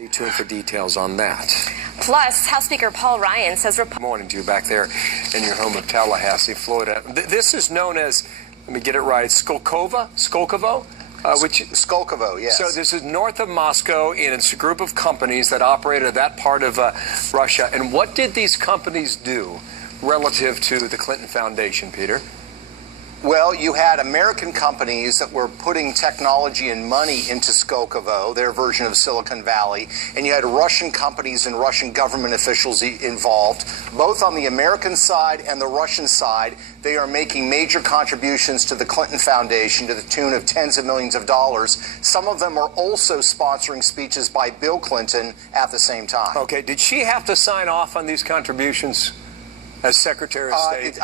Stay tuned for details on that. Plus, House Speaker Paul Ryan says... Good morning to you back there in your home of Tallahassee, Florida. This is known as, let me get it right, Skolkovo? Skolkovo, yes. So this is north of Moscow, and it's a group of companies that operate in that part of Russia. And what did these companies do relative to the Clinton Foundation, Peter? Well, you had American companies that were putting technology and money into Skolkovo, their version of Silicon Valley, and you had Russian companies and Russian government officials involved. Both on the American side and the Russian side, they are making major contributions to the Clinton Foundation to the tune of tens of millions of dollars. Some of them are also sponsoring speeches by Bill Clinton at the same time. Okay, did she have to sign off on these contributions as Secretary of State?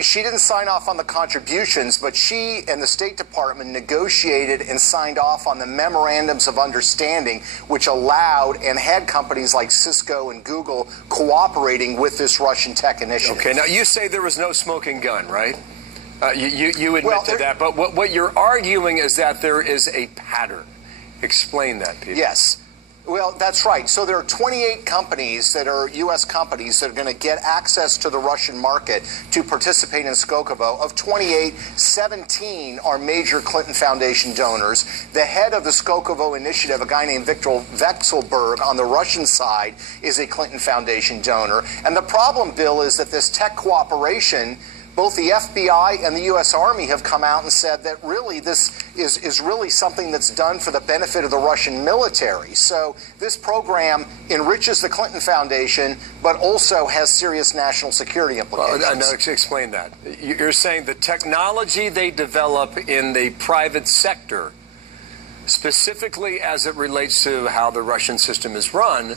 She didn't sign off on the contributions, but she and the State Department negotiated and signed off on the memorandums of understanding, which allowed and had companies like Cisco and Google cooperating with this Russian tech initiative. Okay, now you say there was no smoking gun, right? You admit to that, but what you're arguing is that there is a pattern. Explain that, Peter. Yes. Well, that's right. So there are 28 companies that are U.S. companies that are going to get access to the Russian market to participate in Skolkovo. Of 28, 17 are major Clinton Foundation donors. The head of the Skolkovo initiative, a guy named Viktor Vekselberg on the Russian side, is a Clinton Foundation donor. And the problem, Bill, is that this tech cooperation, both the FBI and the U.S. Army have come out and said that really this is really something that's done for the benefit of the Russian military. So this program enriches the Clinton Foundation, but also has serious national security implications. Well, no, explain that. You're saying the technology they develop in the private sector, specifically as it relates to how the Russian system is run,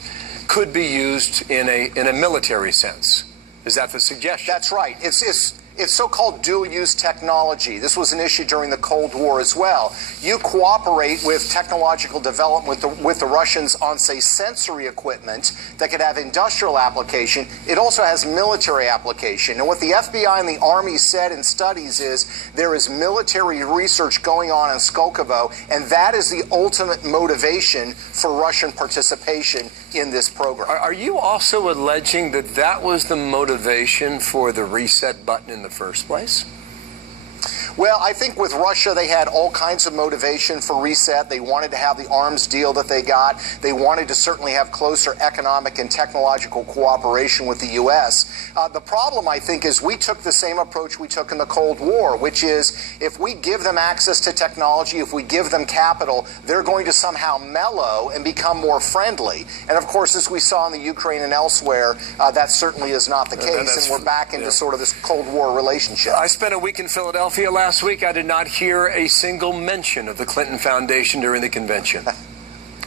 could be used in a military sense. Is that the suggestion? That's right. It's so-called dual-use technology. This was an issue during the Cold War as well. You cooperate with technological development with the Russians on, say, sensory equipment that could have industrial application. It also has military application. And what the FBI and the Army said in studies is there is military research going on in Skolkovo, and that is the ultimate motivation for Russian participation in this program. Are you also alleging that that was the motivation for the reset button in the first place? Well, I think with Russia, they had all kinds of motivation for reset. They wanted to have the arms deal that they got. They wanted to certainly have closer economic and technological cooperation with the U.S. The problem, I think, is we took the same approach we took in the Cold War, which is if we give them access to technology, if we give them capital, they're going to somehow mellow and become more friendly. And, of course, as we saw in the Ukraine and elsewhere, that certainly is not the case, and we're back into sort of this Cold War relationship. I spent a week in Philadelphia last week. I did not hear a single mention of the Clinton Foundation during the convention.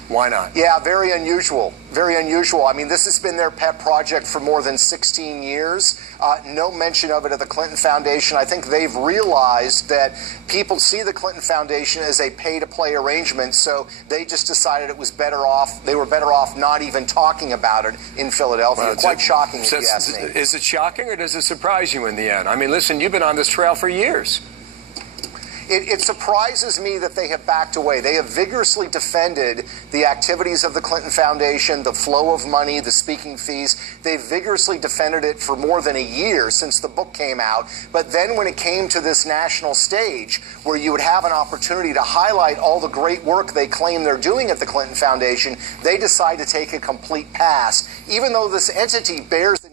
Why not? Yeah, very unusual. Very unusual. I mean, this has been their pet project for more than 16 years. No mention of it at the Clinton Foundation. I think they've realized that people see the Clinton Foundation as a pay-to-play arrangement, so they just decided it was better off. They were better off not even talking about it in Philadelphia. Well, quite shocking, if you ask me. Is it shocking, or does it surprise you in the end? I mean, listen, you've been on this trail for years. It surprises me that they have backed away. They have vigorously defended the activities of the Clinton Foundation, the flow of money, the speaking fees. They've vigorously defended it for more than a year since the book came out. But then when it came to this national stage where you would have an opportunity to highlight all the great work they claim they're doing at the Clinton Foundation, they decide to take a complete pass, even though this entity bears the